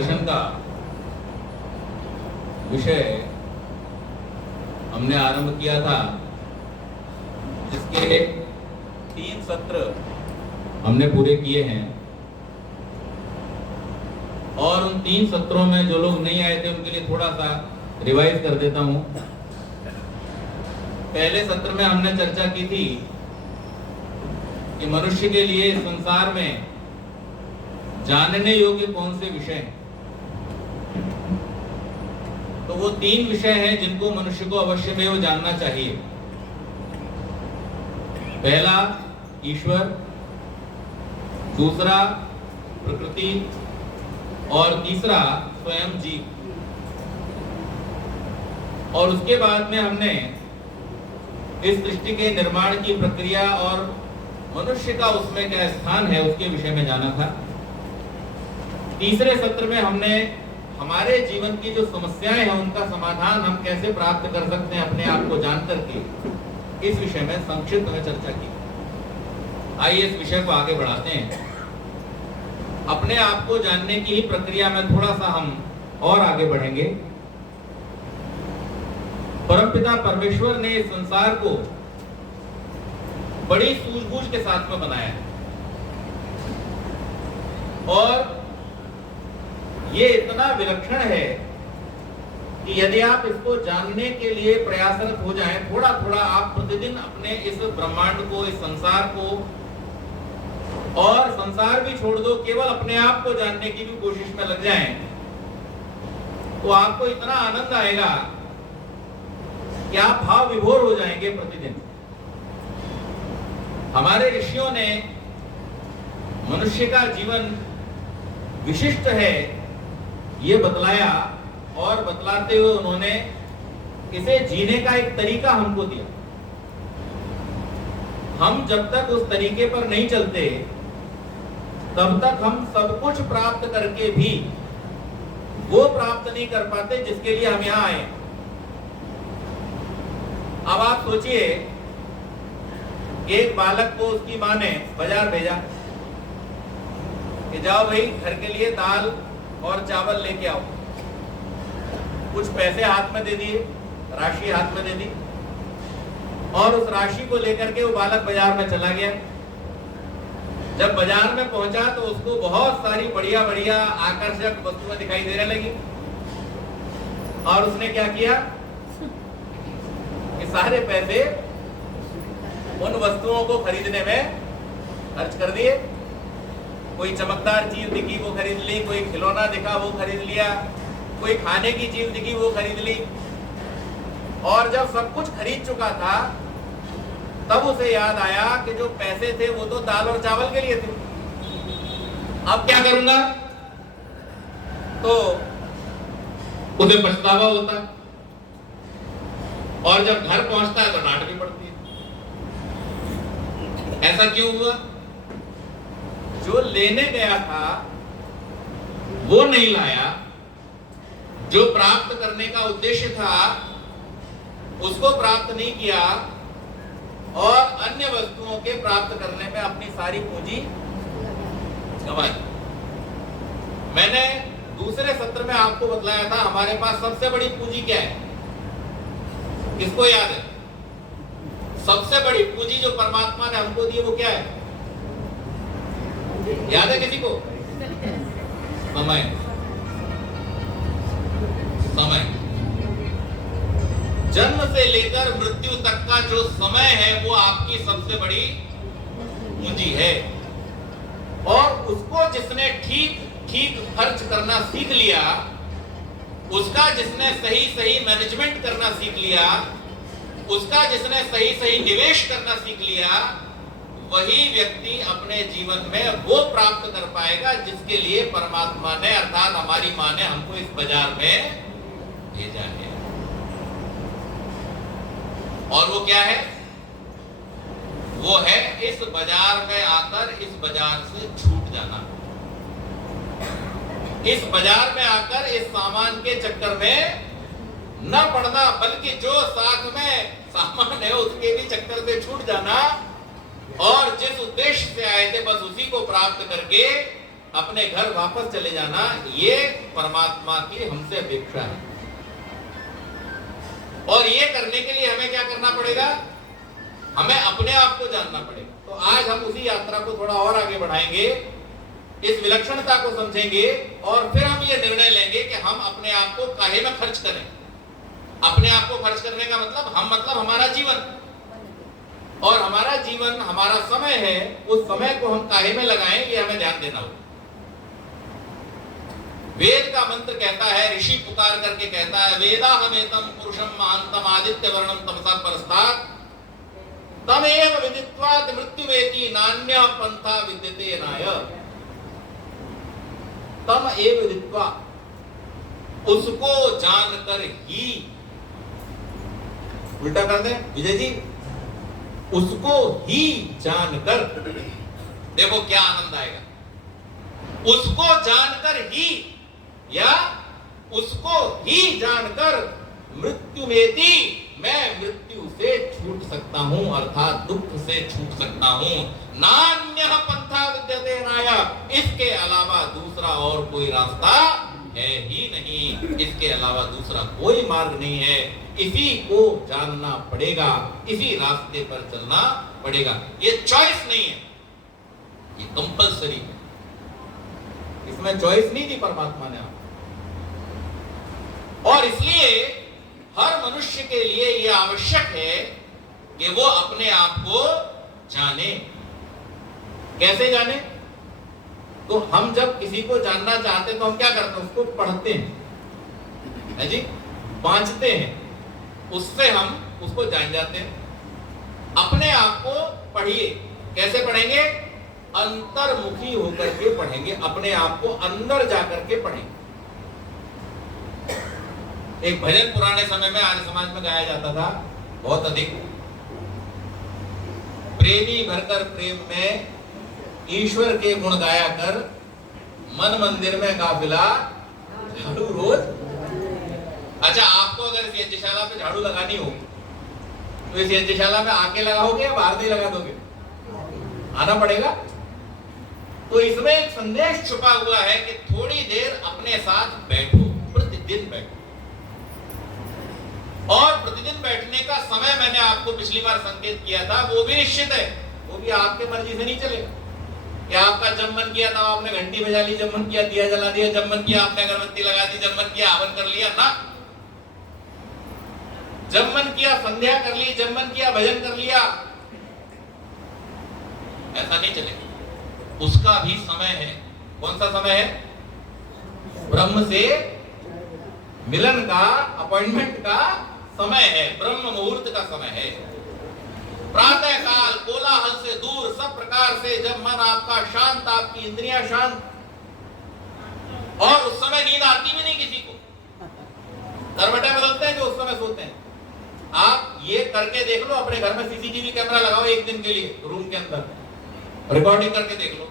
दर्शन का विषय हमने आरंभ किया था, जिसके 3 सत्र हमने पूरे किए हैं और उन 3 सत्रों में जो लोग नहीं आए थे उनके लिए थोड़ा सा रिवाइज कर देता हूं। पहले सत्र में हमने चर्चा की थी कि मनुष्य के लिए संसार में जानने योग्य कौन से विषय हैं। तो वो 3 विषय हैं जिनको मनुष्य को अवश्य में वो जानना चाहिए। पहला ईश्वर, दूसरा प्रकृति और तीसरा स्वयं जीव। और उसके बाद में हमने इस सृष्टि के निर्माण की प्रक्रिया और मनुष्य का उसमें क्या स्थान है उसके विषय में जाना था। तीसरे सत्र में हमने हमारे जीवन की जो समस्याएं हैं उनका समाधान हम कैसे प्राप्त कर सकते हैं अपने आप को जान करके, इस विषय में संक्षिप्त में चर्चा की। आइए इस विषय को आगे बढ़ाते हैं। अपने आप को जानने की ही प्रक्रिया में थोड़ा सा हम और आगे बढ़ेंगे। परमपिता परमेश्वर ने इस संसार को बड़ी सूझबूझ के साथ में बनाया है और ये इतना विलक्षण है कि यदि आप इसको जानने के लिए प्रयासरत हो जाएं, थोड़ा थोड़ा आप प्रतिदिन अपने इस ब्रह्मांड को, इस संसार को, और संसार भी छोड़ दो, केवल अपने आप को जानने की भी कोशिश में लग जाएं, तो आपको इतना आनंद आएगा कि आप भाव विभोर हो जाएंगे प्रतिदिन। हमारे ऋषियों ने मनुष्य का जीवन विशिष्ट है ये बतलाया और बतलाते हुए उन्होंने इसे जीने का एक तरीका हमको दिया। हम जब तक उस तरीके पर नहीं चलते तब तक हम सब कुछ प्राप्त करके भी वो प्राप्त नहीं कर पाते जिसके लिए हम यहां आए। अब आप सोचिए, एक बालक को उसकी मां ने बाजार भेजा कि जाओ भाई घर के लिए दाल और चावल लेके आओ। कुछ पैसे हाथ में दे दिए, राशि हाथ में दे दी और उस राशि को लेकर के वो बालक बाजार में चला गया। जब बाजार में पहुंचा तो उसको बहुत सारी बढ़िया बढ़िया आकर्षक वस्तुएं दिखाई देने लगी और उसने क्या किया कि सारे पैसे उन वस्तुओं को खरीदने में खर्च कर दिए। कोई चमकदार चीज दिखी वो खरीद ली, कोई खिलौना दिखा वो खरीद लिया, कोई खाने की चीज दिखी वो खरीद ली। और जब सब कुछ खरीद चुका था तब उसे याद आया कि जो पैसे थे वो तो दाल और चावल के लिए थे। अब क्या करूंगा? तो उसे पछतावा होता है और जब घर पहुंचता है तो डांट भी पड़ती है। ऐसा क्यों हुआ? जो लेने गया था वो नहीं लाया, जो प्राप्त करने का उद्देश्य था उसको प्राप्त नहीं किया और अन्य वस्तुओं के प्राप्त करने में अपनी सारी पूंजी गंवाई। मैंने दूसरे सत्र में आपको बतलाया था हमारे पास सबसे बड़ी पूंजी क्या है, किसको याद है? सबसे बड़ी पूंजी जो परमात्मा ने हमको दी वो क्या है? याद है किसी को? समय। समय। जन्म से लेकर मृत्यु तक का जो समय है वो आपकी सबसे बड़ी पूंजी है और उसको जिसने ठीक ठीक खर्च करना सीख लिया, उसका जिसने सही सही मैनेजमेंट करना सीख लिया, उसका जिसने सही सही निवेश करना सीख लिया, वही व्यक्ति अपने जीवन में वो प्राप्त कर पाएगा जिसके लिए परमात्मा ने अर्थात हमारी मां ने हमको इस बाजार में भेजा है। और वो क्या है? वो है इस बाजार में आकर इस बाजार से छूट जाना, इस बाजार में आकर इस सामान के चक्कर में न पड़ना, बल्कि जो साथ में सामान है उसके भी चक्कर से छूट जाना और जिस उद्देश्य से आए थे बस उसी को प्राप्त करके अपने घर वापस चले जाना, ये परमात्मा की हमसे अपेक्षा है। और ये करने के लिए हमें क्या करना पड़ेगा? हमें अपने आप को जानना पड़ेगा। तो आज हम उसी यात्रा को थोड़ा और आगे बढ़ाएंगे, इस विलक्षणता को समझेंगे और फिर हम ये निर्णय लेंगे कि हम अपने आप को काहे में खर्च करें। अपने आप को खर्च करने का मतलब मतलब हमारा जीवन, और हमारा जीवन हमारा समय है, उस समय को हम काहे में लगाएं, ये हमें ध्यान देना होगा। वेद का मंत्र कहता है, ऋषि पुकार करके कहता है, वेदाहमेतम पुरुषम महांतम आदित्य वर्णम तमसा परस्तात् तमेव विदित्वा मृत्युमेति नान्यः पंथा विद्यते नाय। तम एव विदित्वा, उसको जानकर ही, उल्टा कर दे विजय जी, उसको ही जानकर, देखो क्या आनंद आएगा। उसको जानकर ही, या उसको ही जानकर मृत्युमेति, मैं मृत्यु से छूट सकता हूं, अर्थात दुख से छूट सकता हूं। नान्यः पंथा विद्यते नाय, इसके अलावा दूसरा और कोई रास्ता है ही नहीं, इसके अलावा दूसरा कोई मार्ग नहीं है। इसी को जानना पड़ेगा, इसी रास्ते पर चलना पड़ेगा। ये चॉइस नहीं है, ये कंपल्सरी है। इसमें चॉइस नहीं दी परमात्मा ने आपको। और इसलिए हर मनुष्य के लिए यह आवश्यक है कि वो अपने आप को जाने। कैसे जाने? तो हम जब किसी को जानना चाहते हैं तो हम क्या करते हैं? उसको पढ़ते हैं, है जी, बांचते हैं, उससे हम उसको जान जाते हैं। अपने आप को पढ़िए। कैसे पढ़ेंगे? अंतर्मुखी होकर के पढ़ेंगे, अपने आप को अंदर जाकर के पढ़ेंगे। एक भजन पुराने समय में आर्य समाज में गाया जाता था, बहुत अधिक। प्रेमी भरकर प्रेम में ईश्वर के गुण गाया कर, मन मंदिर में काफिला झाड़ू रोज। अच्छा, आपको अगर इस यज्ञशाला पे झाड़ू लगानी हो तो इस यज्ञशाला में आके लगाओगे या बाहर नहीं लगा दोगे? आना पड़ेगा। तो इसमें एक संदेश छुपा हुआ है कि थोड़ी देर अपने साथ बैठो, प्रतिदिन बैठो। और प्रतिदिन बैठने का समय मैंने आपको पिछली बार संकेत किया था, वो भी निश्चित है, वो भी आपके मर्जी से नहीं चलेगा। क्या आपका जब मन किया तब आपने घंटी बजा ली, जब मन किया दिया जला दिया, जब मन किया आपने अगरबत्ती लगा दी, जब मन किया हवन कर लिया ना। जब मन किया संध्या कर ली, जब मन किया भजन कर लिया, ऐसा नहीं चलेगा। उसका भी समय है। कौन सा समय है? ब्रह्म से मिलन का, अपॉइंटमेंट का समय है, ब्रह्म मुहूर्त का समय है। प्रातः काल कोलाहल से दूर, सब प्रकार से जब मन आपका शांत, आपकी इंद्रियां शांत, और उस समय नींद आती भी नहीं किसी को। करवटें बदलते हैं जो उस समय सोते हैं। आप ये करके देख लो, अपने घर में सीसीटीवी कैमरा लगाओ एक दिन के लिए, रूम के अंदर रिकॉर्डिंग करके देख लो।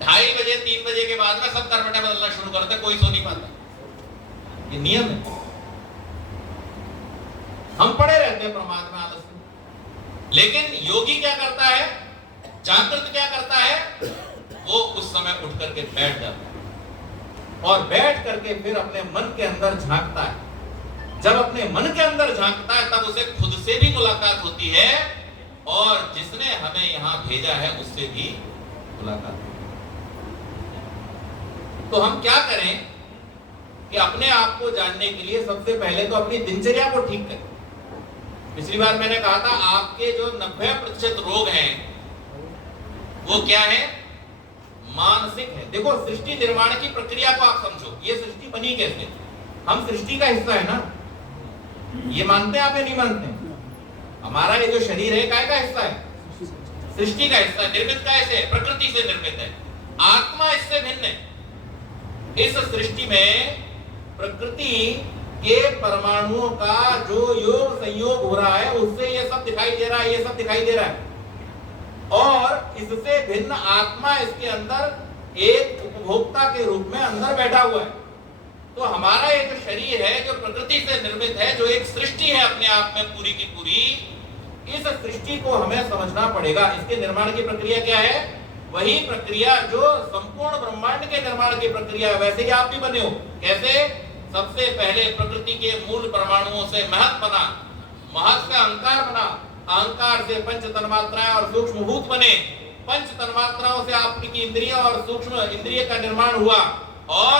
2:30 बजे 3 बजे के बाद में सब करवटें बदलना शुरू करते, कोई सो नहीं पाता। ये नियम है। हम पड़े रहते हैं प्रमाद में, आलस में। लेकिन योगी क्या करता है? जागृत क्या करता है? वो उस समय उठ करके बैठ जाता है और बैठ करके फिर अपने मन के अंदर झांकता है। जब अपने मन के अंदर झांकता है तब उसे खुद से भी मुलाकात होती है और जिसने हमें यहां भेजा है उससे भी मुलाकात होती है। तो हम क्या करें कि अपने आप को जानने के लिए सबसे पहले तो अपनी दिनचर्या को ठीक करें। पिछली बार मैंने कहा था, आपके जो 90% रोग हैं वो क्या है? मानसिक है। देखो, सृष्टि निर्माण की प्रक्रिया को आप समझो। ये सृष्टि बनी कैसे? हम सृष्टि का हिस्सा है ना। ये मानते हैं आप या नहीं मानते? हमारा ये जो शरीर है काय का हिस्सा है? सृष्टि का हिस्सा। निर्मित कैसे? प्रकृति से निर्मित है। आत्मा इससे भिन्न है। इस सृष्टि में प्रकृति के परमाणुओं का जो योग संयोग हो रहा है उससे ये सब दिखाई दे रहा है, ये सब दिखाई दे रहा है। और इससे भिन्न आत्मा इसके अंदर एक उपभोक्ता के रूप में अंदर बैठा हुआ है। तो हमारा ये जो शरीर है, जो प्रकृति से निर्मित है, जो एक सृष्टि है अपने आप में पूरी की पूरी, इस सृष्टि को हमें समझना पड़ेगा। इसके निर्माण की प्रक्रिया क्या है? वही प्रक्रिया जो संपूर्ण ब्रह्मांड के निर्माण की प्रक्रिया है, वैसे ही आप भी बने हो। कैसे? सबसे पहले प्रकृति के मूल परमाणुओं से महत बना, महत से अहंकार बना, अहंकार से पंच तन्मात्राएं और सूक्ष्म भूत बने, पंच तन्मात्राओं से आपकी इंद्रिय और सूक्ष्म इंद्रिय का निर्माण हुआ, और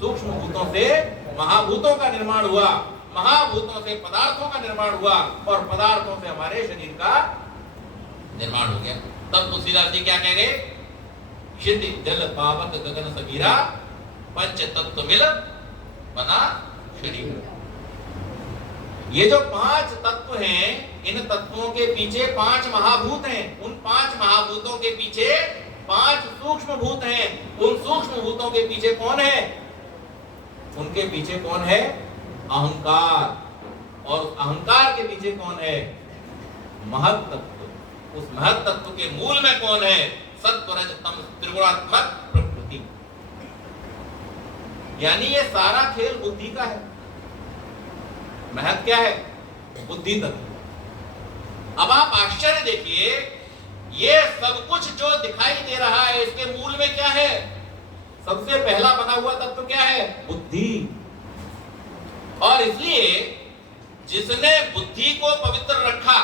सूक्ष्म भूतों से महाभूतों का निर्माण हुआ, महाभूतों से पदार्थों का निर्माण हुआ, और पदार्थों से हमारे शरीर का निर्माण हो गया। तब तुलसीदास जी क्या कह गए? क्षिति जल पावक गगन समीरा, पंच तत्व मिल बना शरीर। ये जो पांच तत्व हैं, इन तत्वों के पीछे पांच महाभूत हैं, उन पांच महाभूतों के पीछे पांच सूक्ष्म भूत हैं। उन सूक्ष्म भूतों के पीछे कौन है? उनके पीछे कौन है? अहंकार। और अहंकार के पीछे कौन है? महत तत्व। उस महत तत्व के मूल में कौन है? सत्व रज तम त्रिगुणात्मक प्रकृति। यानी ये सारा खेल बुद्धि का है। महत क्या है? बुद्धि तत्व। अब आप आश्चर्य देखिए, ये सब कुछ जो दिखाई दे रहा है, इसके मूल में क्या है? सबसे पहला बना हुआ तत्व क्या है? बुद्धि। और इसलिए जिसने बुद्धि को पवित्र रखा,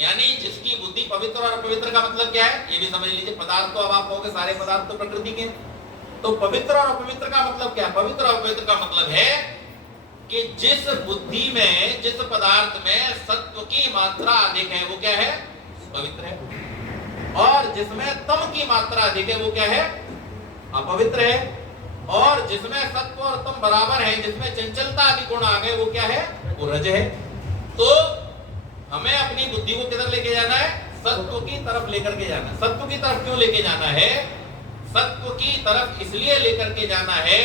यानी जिसकी बुद्धि पवित्र, और पवित्र का मतलब क्या है ये भी समझ लीजिए। पदार्थ तो अब आप कहोगे सारे पदार्थ तो प्रकृति के, तो पवित्र और अपवित्र का मतलब क्या? पवित्र और अपवित्र का मतलब है कि जिस बुद्धि में, जिस पदार्थ में सत्व की मात्रा अधिक है वो क्या है? पवित्र है। और जिसमें तम की मात्रा अधिक है वो क्या है? अपवित्र है। और जिसमें सत्व और तम बराबर है, जिसमें चंचलता आदि गुण आ गए वो क्या है? वो रज है। तो हमें अपनी बुद्धि को किधर लेके जाना है? सत्व की तरफ लेकर के जाना है। सत्व की तरफ क्यों लेके जाना है? सत्व की तरफ इसलिए लेकर के जाना है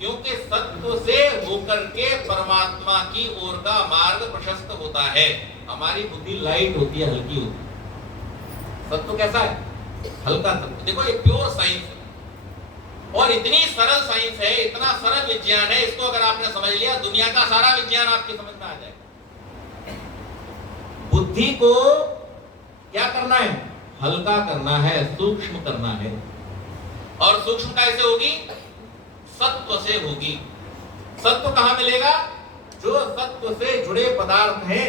क्योंकि सत्व से होकर के परमात्मा की ओर का मार्ग प्रशस्त होता है। हमारी बुद्धि लाइट होती है, हल्की होती है। सत्व कैसा है? हल्का तत्व। देखो ये प्योर साइंस है, और इतनी सरल साइंस है, इतना सरल विज्ञान है, इसको अगर आपने समझ लिया दुनिया का सारा विज्ञान आपकी समझ में आ जाएगा। बुद्धि को क्या करना है? हल्का करना है, सूक्ष्म करना है। और सूक्ष्म कैसे होगी? सत्व से होगी। सत्व कहां मिलेगा? जो सत्व से जुड़े पदार्थ हैं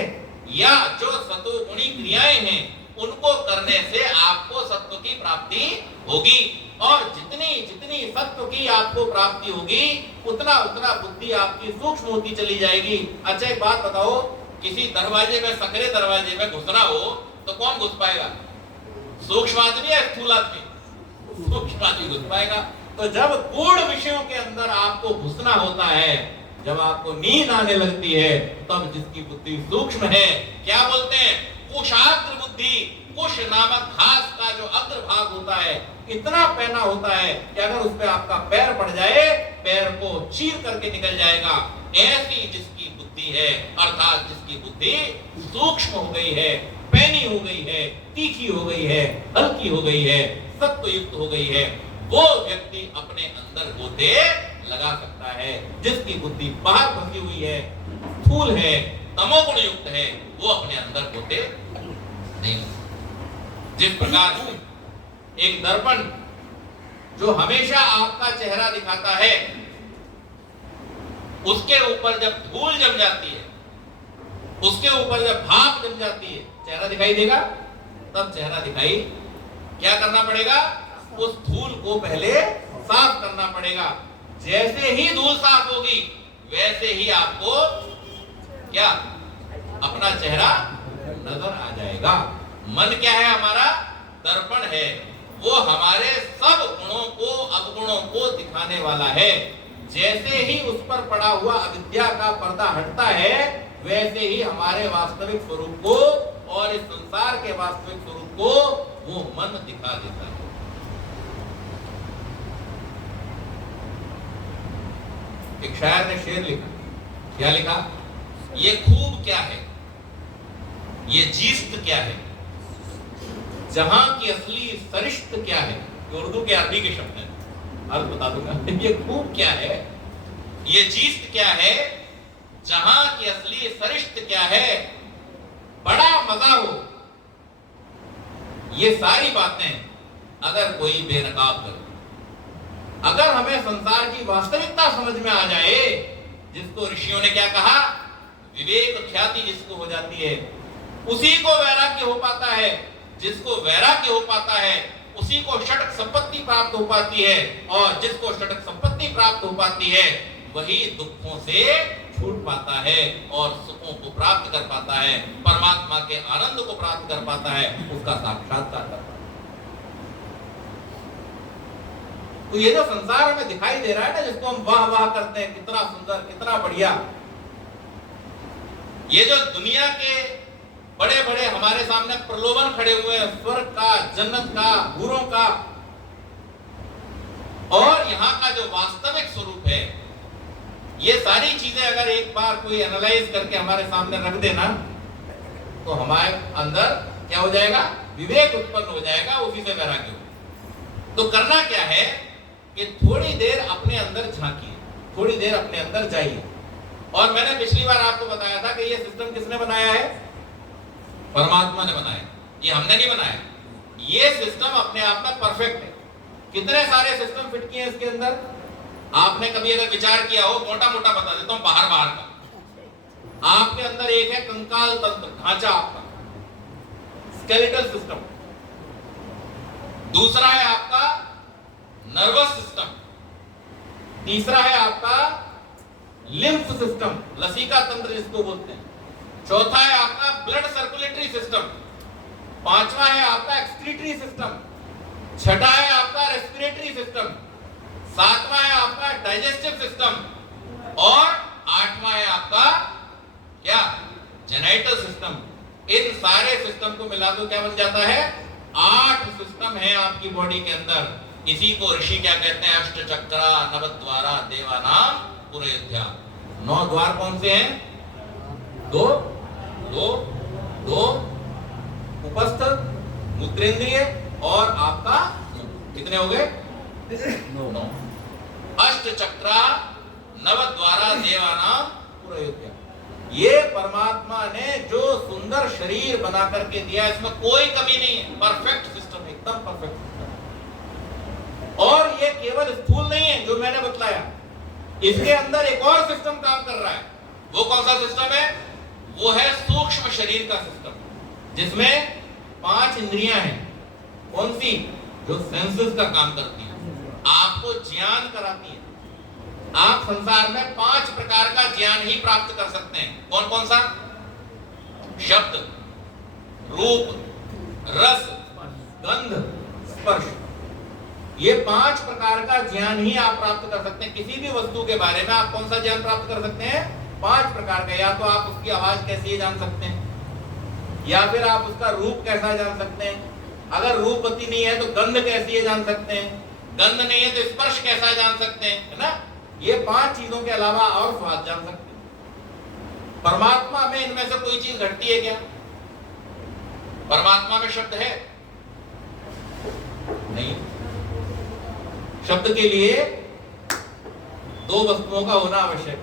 या जो सत्वगुणी क्रियाएं हैं, उनको करने से आपको सत्व की प्राप्ति होगी। और जितनी जितनी सत्व की आपको प्राप्ति होगी, उतना उतना बुद्धि आपकी सूक्ष्म होती चली जाएगी। अच्छा एक बात बताओ, किसी दरवाजे में, सकरे दरवाजे में घुसना हो तो कौन घुस पाएगा? सूक्ष्म आदमी या स्थूल आदमी? सूक्ष्म आदमी घुस पाएगा। तो जब गूढ़ विषयों के अंदर आपको घुसना होता है, जब आपको नींद आने लगती है, तब जिसकी बुद्धि सूक्ष्म है, क्या बोलते हैं? कुशाग्र बुद्धि। कुश नामक घास का जो अग्र भाग होता है, इतना पैना होता है कि अगर उस पे आपका पैर पड़ जाए, पैर को चीर करके निकल जाएगा। ऐसी जिसकी बुद्धि है, अर्थात जिसकी बुद्धि सूक्ष्म हो गई है, पैनी हो गई है, तीखी हो गई है, हल्की हो गई है, सत्वयुक्त हो गई है, वो व्यक्ति अपने अंदर गोते लगा सकता है। जिसकी बुद्धि बाहर फंसी हुई है, स्थूल है, तमोगुण युक्त है, वो अपने अंदर गोते नहीं। जिस प्रकार से एक दर्पण जो हमेशा आपका चेहरा दिखाता है, उसके ऊपर जब धूल जम जाती है, उसके ऊपर जब भाप जम जाती है, चेहरा दिखाई देगा? तब चेहरा दिखाई क्या करना पड़ेगा? उस धूल को पहले साफ करना पड़ेगा। जैसे ही धूल साफ होगी, वैसे ही आपको क्या? अपना चेहरा नजर आ जाएगा। मन क्या है? हमारा दर्पण है। वो हमारे सब गुणों को, अवगुणों को दिखाने वाला है। जैसे ही उस पर पड़ा हुआ अविद्या का पर्दा हटता है, वैसे ही हमारे वास्तविक स्वरूप को और इस संसार के वास्तविक स्वरूप को वो मन दिखा देता है। एक शायर ने शेर लिखा। क्या लिखा? ये खूब क्या है, ये जीस्त क्या है, जहां की असली सरिष्ठ क्या है। ये उर्दू के अरबी के शब्द हैं, अर्थ बता दूंगा। ये खूब क्या है, ये जीस्त क्या है, जहां की असली सरिष्ठ क्या है, बड़ा मजा हो। ये सारी बातें अगर कोई बेनकाब करे। अगर हमें संसार की वास्तविकता समझ में आ जाए, जिसको ऋषियों ने क्या कहा, विवेक ख्याति जिसको हो जाती है, उसी को वैराग्य हो पाता है। जिसको वैराग्य हो पाता है उसी को षटक संपत्ति प्राप्त हो पाती है, और जिसको षटक संपत्ति प्राप्त हो पाती है वही दुखों से छूट पाता है और सुखों को प्राप्त कर पाता है, परमात्मा के आनंद को प्राप्त कर पाता है, उसका साक्षात्कार कर पाता है। तो ये जो संसार में दिखाई दे रहा है ना, जिसको हम वाह वाह करते हैं, कितना सुंदर, कितना बढ़िया, ये जो दुनिया के बड़े बड़े हमारे सामने प्रलोभन खड़े हुए हैं, स्वर्ग का, जन्नत का, हूरों का, और यहाँ का जो वास्तविक स्वरूप है, ये सारी चीजें अगर एक बार कोई एनालाइज करके हमारे सामने रख देना, तो हमारे अंदर क्या हो जाएगा, विवेक उत्पन्न हो जाएगा, उसी से वैराग्य हो। तो करना क्या है कि थोड़ी देर अपने अंदर झांकिए, थोड़ी देर अपने अंदर जाइए। और मैंने पिछली बार आपको बताया था कि ये सिस्टम किसने बनाया है, परमात्मा ने बनाया, ये हमने नहीं बनाया। ये सिस्टम अपने आप में परफेक्ट है। कितने सारे सिस्टम फिट किए हैं इसके अंदर, आपने कभी अगर विचार किया हो, मोटा मोटा बता देता हूं, बाहर बाहर का। आपके अंदर एक है कंकाल तंत्र, ढांचा आपका, स्केलेटल सिस्टम। दूसरा है आपका नर्वस सिस्टम। तीसरा है आपका लिम्फ सिस्टम, लसीका तंत्र जिसको बोलते हैं। चौथा है आपका ब्लड सर्कुलेटरी सिस्टम। पांचवा है आपका एक्सक्रीटरी सिस्टम। छठा है आपका रेस्पिरेटरी सिस्टम। सातवां है आपका डाइजेस्टिव सिस्टम। और आठवां है आपका क्या, जेनेटल सिस्टम। इन सारे सिस्टम को मिला दो, क्या बन जाता है, 8 सिस्टम है आपकी बॉडी के अंदर। इसी को ऋषि क्या कहते हैं, अष्टचक्रा नवद्वारा देवानाम पुरेध्या। 9 द्वार कौन से हैं, दो दो दो, उपस्थ, मूत्रेंद्रिय और आपका, कितने हो गए, 9। अष्टचक्रा नवद्वारा देवानाम पुरेध्या। ये परमात्मा ने जो सुंदर शरीर बना करके दिया, इसमें कोई कमी नहीं है, परफेक्ट सिस्टम, एकदम परफेक्ट सिस्टम। और ये केवल स्थूल नहीं है जो मैंने बतलाया, इसके अंदर एक और सिस्टम काम कर रहा है। वो कौन सा सिस्टम है, वो है सूक्ष्म शरीर का सिस्टम, जिसमें 5 इंद्रियां हैं। कौन सी, जो सेंसेस का काम करती हैं, आपको ज्ञान कराती है। आप संसार में 5 प्रकार का ज्ञान ही प्राप्त कर सकते हैं। कौन कौन सा, शब्द, रूप, रस, गंध, स्पर्श। ये 5 प्रकार का ज्ञान ही आप प्राप्त कर सकते हैं। किसी भी वस्तु के बारे में आप कौन सा ज्ञान प्राप्त कर सकते हैं, 5 प्रकार का। या तो आप उसकी आवाज कैसी है जान सकते हैं, या फिर आप उसका रूप कैसा जान सकते हैं, अगर रूपवती नहीं है तो गंध कैसी है जान सकते हैं, गंध नहीं है तो स्पर्श कैसा जान सकते हैं, है ना। ये 5 चीजों के अलावा और स्वाद जान सकते हैं। परमात्मा में इनमें से कोई चीज घटती है क्या, परमात्मा में शब्द है नहीं। शब्द के लिए 2 वस्तुओं का होना आवश्यक।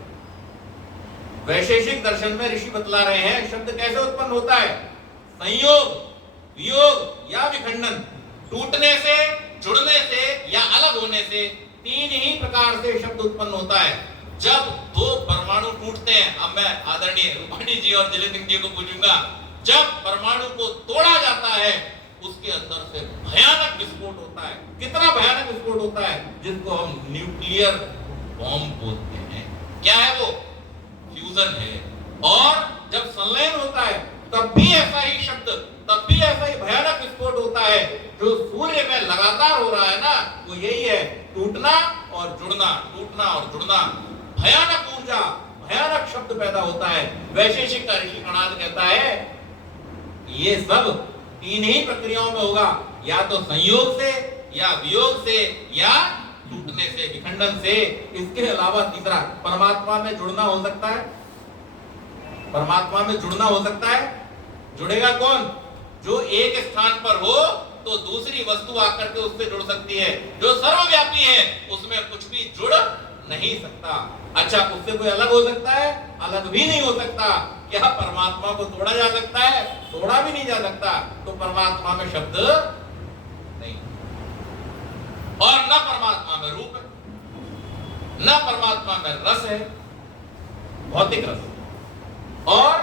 वैशेषिक दर्शन में ऋषि बतला रहे हैं शब्द कैसे उत्पन्न होता है, संयोग, वियोग या विखंडन। टूटने से, जुड़ने से या अलग होने से 3 ही प्रकार से शब्द उत्पन्न होता है। जब 2 परमाणु टूटते हैं, अब मैं आदरणीय रूपाणी जी और जिले सिंह जी को पूछूंगा, जब परमाणु को तोड़ा जाता है उसके अंदर से भयानक विस्फोट होता है। कितना भयानक विस्फोट होता है, जिसको हम न्यूक्लियर बॉम्ब बोलते हैं। क्या है वो, फ्यूजन है। और जब संलयन होता है तब भी ऐसा ही शब्द, तब भी ऐसा ही भयानक विस्फोट होता है। जो सूर्य में लगातार हो रहा है ना, वो यही है, टूटना और जुड़ना, टूटना और जुड़ना। भयानक ऊर्जा, भयानक शब्द पैदा होता है। वैशेषिक का ऋषि कणाद कहता है ये सब 3 ही प्रक्रियाओं में होगा, या तो संयोग से, या वियोग से, या टूटने से, विखंडन से। इसके अलावा तीसरा, परमात्मा में जुड़ना हो सकता है, परमात्मा में जुड़ना हो सकता है। जुड़ेगा कौन, जो एक स्थान पर हो तो दूसरी वस्तु आकर के उससे जुड़ सकती है। जो सर्वव्यापी है उसमें कुछ भी जुड़ नहीं सकता। अच्छा, उससे कोई अलग हो सकता है, अलग भी नहीं हो सकता। क्या परमात्मा को तोड़ा जा सकता है, तोड़ा भी नहीं जा सकता। तो परमात्मा में शब्द नहीं। में रूप है, न परमात्मा में रस है, भौतिक रस, और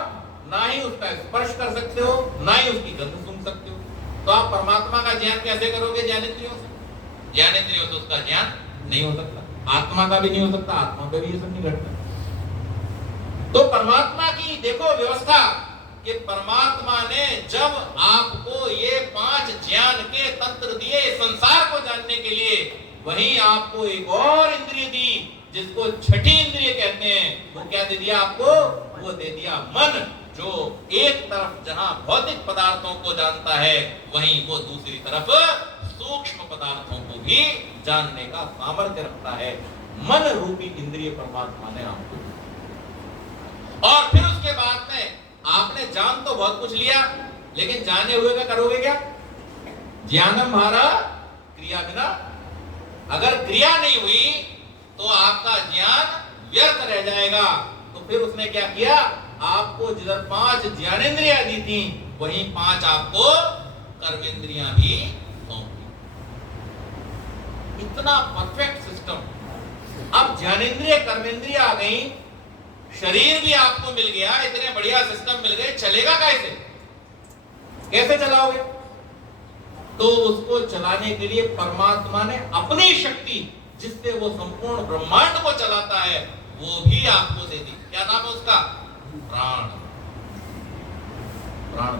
ना ही उसका स्पर्श कर सकते हो, ना ही उसकी गंध सूंघ सकते हो। तो आप परमात्मा का ज्ञान कैसे करोगे? ज्ञानेंद्रियों से। ज्ञानेंद्रियों से उसका ज्ञान नहीं हो सकता, आत्मा का भी नहीं हो सकता, आत्मा पे भी ये सब नहीं घटता। तो परमात्मा की देखो व्यवस्था कि परमात्मा ने जब आपको ये 5 ज्ञान के तंत्र दिए संसार को जानने के लिए, वहीं आपको एक और इंद्रिय दी जिसको छठी इंद्रिय कहते हैं। वो क्या दे दिया आपको? वो दे दिया मन, जो एक तरफ जहां भौतिक पदार्थों को जानता है, वहीं वो दूसरी तरफ सूक्ष्म पदार्थों को भी जानने का सामर्थ्य रखता है। मन रूपी इंद्रिय परमात्मा ने आपको दी। और फिर उसके बाद में आपने जान तो बहुत कुछ लिया, लेकिन जाने हुए का करोगे क्या? ज्ञानम भारा क्रिया बिना। अगर क्रिया नहीं हुई तो आपका ज्ञान व्यर्थ रह जाएगा। तो फिर उसने क्या किया? आपको जिधर 5 ज्ञानेंद्रियां दी थी, वहीं 5 आपको कर्मेंद्रियां भी सौंपी। इतना परफेक्ट सिस्टम। अब ज्ञानेंद्रिय कर्मेंद्रिय आ गई, शरीर भी आपको मिल गया, इतने बढ़िया सिस्टम मिल गए, चलेगा कैसे? कैसे चलाओगे? तो उसको चलाने के लिए परमात्मा ने अपनी शक्ति, जिससे वो संपूर्ण ब्रह्मांड को चलाता है, वो भी आपको दे दी। क्या नाम है उसका? प्राण। प्राण।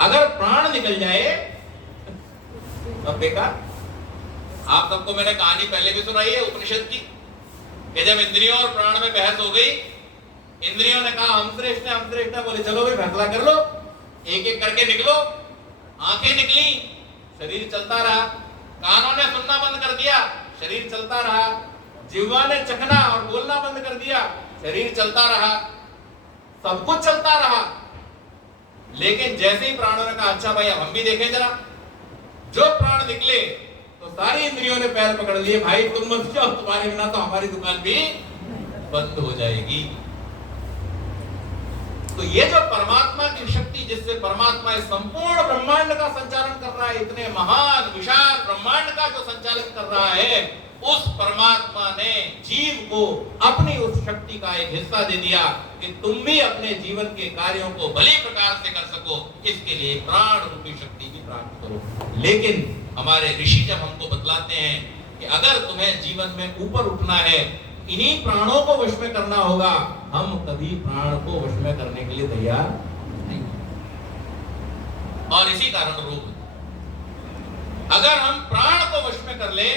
अगर प्राण निकल जाए तब बेकार। आप सबको मैंने कहानी पहले भी सुनाई है उपनिषद की, कि जब इंद्रियों और प्राण में बहस हो गई, इंद्रियों ने कहा हम श्रेष्ठ हैं, हम श्रेष्ठ हैं। बोले चलो भाई फैसला कर लो, एक एक करके निकलो। आंखें निकली, शरीर चलता रहा। कानों ने सुनना बंद कर दिया, शरीर चलता रहा। जिह्वा ने चखना और बोलना बंद कर दिया, शरीर चलता रहा। सब कुछ चलता रहा। लेकिन जैसे ही प्राणों ने कहा अच्छा भाई अब हम भी देखें जरा, जो प्राण निकले तो सारी इंद्रियों ने पैर पकड़ लिए, भाई तुम मत जाओ, तुम्हारे बिना तो हमारी दुकान भी बंद हो जाएगी। तो ये जो परमात्मा की शक्ति, जिससे परमात्मा इस संपूर्ण ब्रह्मांड का संचालन कर रहा है, इतने महान विशाल ब्रह्मांड का जो संचालन कर रहा है, उस परमात्मा ने जीव को अपनी उस शक्ति का एक हिस्सा दे दिया कि तुम भी अपने जीवन के कार्यों को भली प्रकार से कर सको। इसके लिए प्राण रूपी शक्ति की प्राप्त करो। लेकिन हमारे ऋषि जब हमको बतलाते हैं कि अगर तुम्हें जीवन में ऊपर उठना है, इन्हीं प्राणों को वश में करना होगा, हम कभी प्राण को वश में करने के लिए तैयार नहीं। और इसी कारण रोग, अगर हम प्राण को वश में कर ले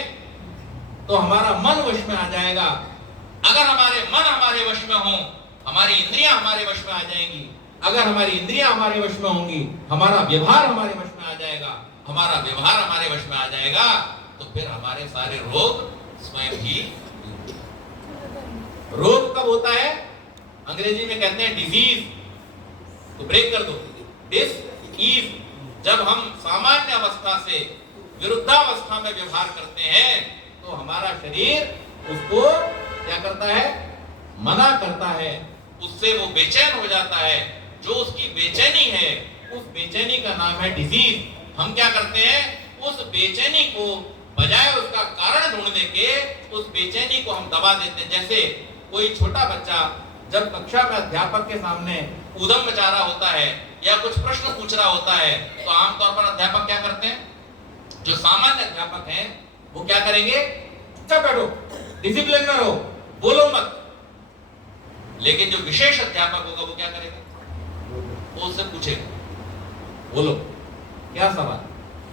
तो हमारा मन वश में आ जाएगा। अगर हमारे मन हमारे वश में हो, हमारी इंद्रियां हमारे वश में आ जाएंगी। अगर हमारी इंद्रियां हमारे वश में होंगी, हमारा व्यवहार हमारे वश में आ जाएगा। हमारा व्यवहार हमारे वश में आ जाएगा तो फिर हमारे सारे रोग स्वयं ही। रोग कब होता है? अंग्रेजी में कहते हैं डिजीज, तो ब्रेक कर दो। दिस इज जब हम सामान्य अवस्था से विरुद्धावस्था में व्यवहार करते हैं तो हमारा शरीर उसको क्या करता है? मना करता है, उससे वो बेचैन हो जाता है। जो उसकी बेचैनी है, उस बेचैनी का नाम है डिजीज। हम क्या करते हैं? उस बेचैनी को बजाय उसका कारण ढूंढने के, उस बेचैनी को हम दबा देते हैं। जैसे कोई छोटा बच्चा जब कक्षा में अध्यापक के सामने ऊधम मचा रहा होता है या कुछ प्रश्न पूछ रहा होता है, तो आमतौर पर अध्यापक क्या करते हैं? जो सामान्य अध्यापक हैं वो क्या करेंगे? चुप बैठो, डिसिप्लिन में रहो, बोलो मत। लेकिन जो विशेष अध्यापक होगा वो क्या करेगा? वो उससे पूछेगा, बोलो क्या सवाल।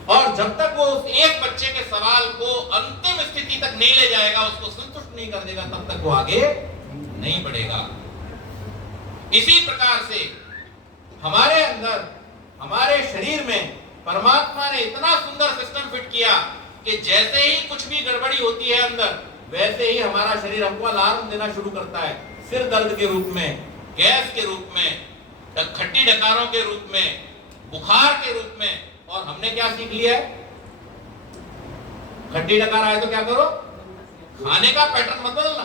और जब तक वो उस एक बच्चे के सवाल को अंतिम स्थिति तक नहीं ले जाएगा, उसको संतुष्ट नहीं कर देगा, तब तक वो आगे नहीं बढ़ेगा। इसी प्रकार से हमारे अंदर, हमारे शरीर में परमात्मा ने इतना सुंदर सिस्टम फिट किया कि जैसे ही कुछ भी गड़बड़ी होती है अंदर, वैसे ही हमारा शरीर हमको अलार्म देना शुरू करता है। सिर दर्द के रूप में, गैस के रूप में, खट्टी डकारों के रूप में, बुखार के रूप में। और हमने क्या सीख लिया है? खट्टी डकार आए तो क्या करो? खाने का पैटर्न मत बदलना।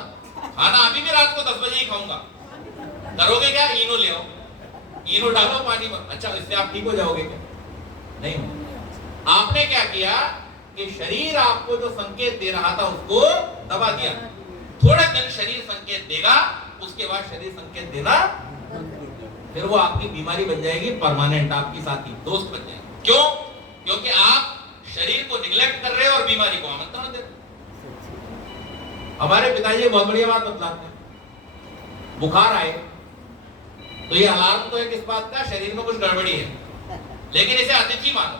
खाना अभी भी रात को 10 बजे ही खाऊंगा। करोगे क्या? इनो ले आओ, इनो डालो पानी में। अच्छा, इससे आप ठीक हो जाओगे क्या? नहीं। आपने क्या किया कि शरीर आपको जो संकेत दे रहा था उसको दबा दिया। थोड़े दिन शरीर संकेत देगा, उसके बाद शरीर संकेत देना, फिर वो आपकी बीमारी बन जाएगी परमानेंट, आपकी साथी दोस्त बन जाएगी। क्यों? क्योंकि आप शरीर को निग्लेक्ट कर रहे हो और बीमारी को आमंत्रण दे रहे हो। हमारे पिताजी बहुत बढ़िया बात बतलाते हैं, बुखार आए तो ये अलार्म तो है किस बात का, शरीर में कुछ गड़बड़ी है, लेकिन इसे अतिथि मानो।